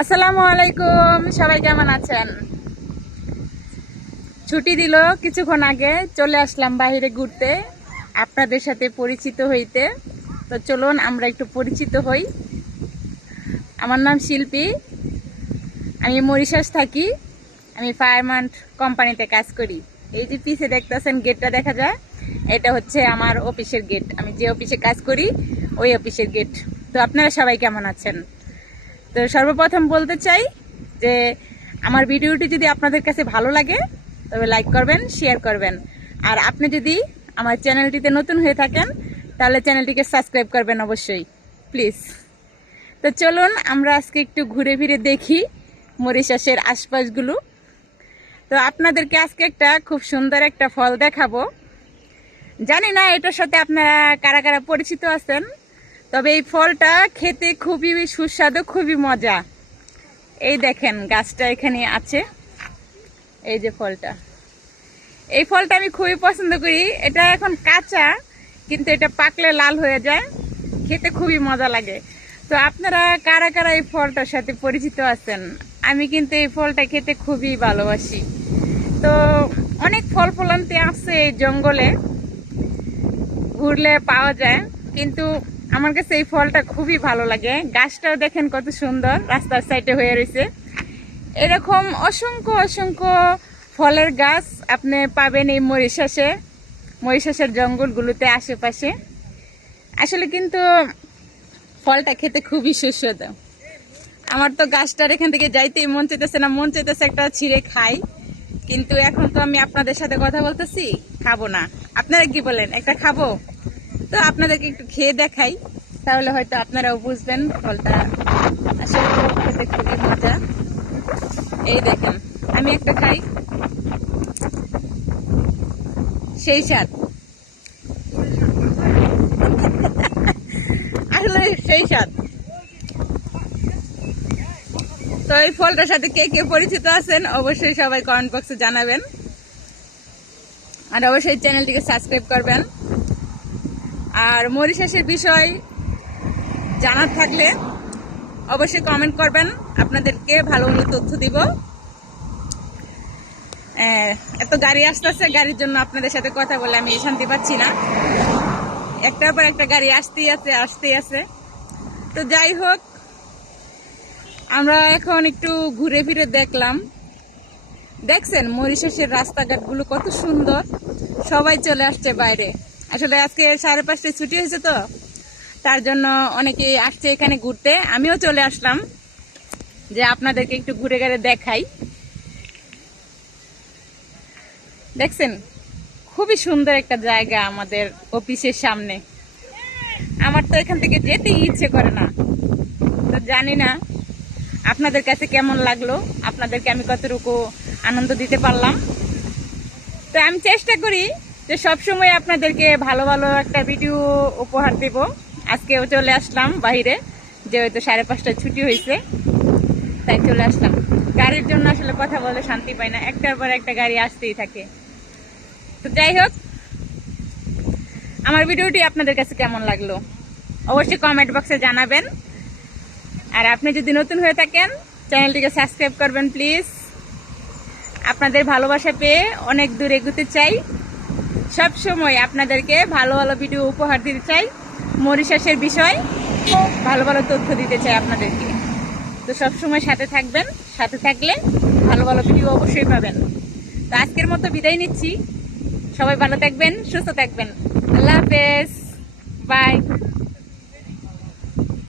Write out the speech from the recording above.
আসসালামু আলাইকুম, সবাই কেমন আছেন? ছুটি দিল কিছুক্ষণ আগে, চলে আসলাম বাইরে ঘুরতে আপনাদের সাথে পরিচিত হইতে। তো চলুন আমরা একটু পরিচিত হই। আমার নাম শিল্পী, আমি মরিশাস থাকি। আমি ফায়ারম্যান কোম্পানিতে কাজ করি। এই যে পিছে দেখতেছেন গেটটা দেখা যায়, এটা হচ্ছে আমার অফিসের গেট। আমি যে অফিসে কাজ করি ওই অফিসের গেট। তো আপনারা সবাই কেমন আছেন? তো সর্বপ্রথম বলতে চাই যে আমার ভিডিওটি যদি আপনাদের কাছে ভালো লাগে তবে লাইক করবেন, শেয়ার করবেন। আর আপনি যদি আমার চ্যানেলটিতে নতুন হয়ে থাকেন তাহলে চ্যানেলটিকে সাবস্ক্রাইব করবেন অবশ্যই, প্লিজ। তো চলুন আমরা আজকে একটু ঘুরে ফিরে দেখি মরিশাসের আশপাশগুলো। তো আপনাদেরকে আজকে একটা খুব সুন্দর একটা ফল দেখাবো। জানি না এটার সাথে আপনারা কারা কারা পরিচিত আছেন, তবে এই ফলটা খেতে খুবই সুস্বাদু, খুবই মজা। এই দেখেন গাছটা এখানে আছে, এই যে ফলটা, এই ফলটা আমি খুবই পছন্দ করি। এটা এখন কাঁচা, কিন্তু এটা পাকলে লাল হয়ে যায়, খেতে খুবই মজা লাগে। তো আপনারা কারা কারা এই ফলটার সাথে পরিচিত আছেন? আমি কিন্তু এই ফলটা খেতে খুবই ভালোবাসি। তো অনেক ফল ফলান্তি আছে এই জঙ্গলে, ঘুরলে পাওয়া যায়, কিন্তু আমার কাছে এই ফলটা খুবই ভালো লাগে। গাছটাও দেখেন কত সুন্দর, রাস্তার সাইডে হয়ে রয়েছে। এরকম অসংখ্য অসংখ্য ফলের গাছ আপনি পাবেন এই মরিশাসের জঙ্গলগুলোতে আশেপাশে। আসলে কিন্তু ফলটা খেতে খুবই সুস্বাদু। আমার তো গাছটার এখান থেকে যাইতেই মন চাইতেছে না, মন চাইতেছে একটা ছিঁড়ে খাই, কিন্তু এখন তো আমি আপনাদের সাথে কথা বলতেছি, খাবো না। আপনারা কি বলেন, একটা খাবো? তো আপনাদেরকে একটু খেয়ে দেখাই, তাহলে হয়তো আপনারাও বুঝবেন ফলটা আসলে খেতে খুবই মজা। এই দেখেন, আমি একটা খাই, সেই স্বাদ, আসলে সেই স্বাদ। তো এই ফলটার সাথে কে কে পরিচিত আছেন অবশ্যই সবাই কমেন্ট বক্সে জানাবেন, আর অবশ্যই চ্যানেলটিকে সাবস্ক্রাইব করবেন। আর মরিশাসের বিষয় জানার থাকলে অবশ্যই কমেন্ট করবেন, আপনাদেরকে ভালো ভালো তথ্য দিব। এত গাড়ি আসতেছে, গাড়ির জন্য আপনাদের সাথে কথা বলে আমি শান্তি পাচ্ছি না। একটার পর একটা গাড়ি আসতেই আছে। তো যাই হোক, আমরা এখন একটু ঘুরে ফিরে দেখলাম। দেখছেন মরিশাসের রাস্তাঘাটগুলো কত সুন্দর, সবাই চলে আসছে বাইরে। আসলে আজকে 5:30টায় ছুটি হয়েছে, তো তার জন্য অনেকেই আসছে এখানে ঘুরতে। আমিও চলে আসলাম যে আপনাদেরকে একটু ঘুরে ঘুরে দেখাই। দেখছেন খুবই সুন্দর একটা জায়গা আমাদের অফিসের সামনে। আমার তো এখান থেকে যেতেই ইচ্ছে করে না। তো জানি না আপনাদের কাছে কেমন লাগলো, আপনাদেরকে আমি কতটুকু আনন্দ দিতে পারলাম। তো আমি চেষ্টা করি যে সবসময় আপনাদেরকে ভালো ভালো একটা ভিডিও উপহার দেব। আজকেও চলে আসলাম বাইরে, যেহেতু 5:30টায় ছুটি হয়েছে তাই চলে আসলাম। গাড়ির জন্য আসলে কথা বলে শান্তি পাই না, একটার পর একটা গাড়ি আসতেই থাকে। তো যাই হোক, আমার ভিডিওটি আপনাদের কাছে কেমন লাগলো অবশ্যই কমেন্ট বক্সে জানাবেন। আর আপনি যদি নতুন হয়ে থাকেন চ্যানেলটিকে সাবস্ক্রাইব করবেন প্লিজ। আপনাদের ভালোবাসা পেয়ে অনেক দূর এগোতে চাই, সব সময় আপনাদেরকে ভালো ভালো ভিডিও উপহার দিতে চাই, মরিশাসের বিষয় ভালো ভালো তথ্য দিতে চাই আপনাদেরকে। তো সব সময় সাথে থাকবেন, সাথে থাকলে ভালো ভালো ভিডিও অবশ্যই পাবেন। তো আজকের মতো বিদায় নিচ্ছি, সবাই ভালো থাকবেন, সুস্থ থাকবেন। আল্লাহ হাফেজ, বাই।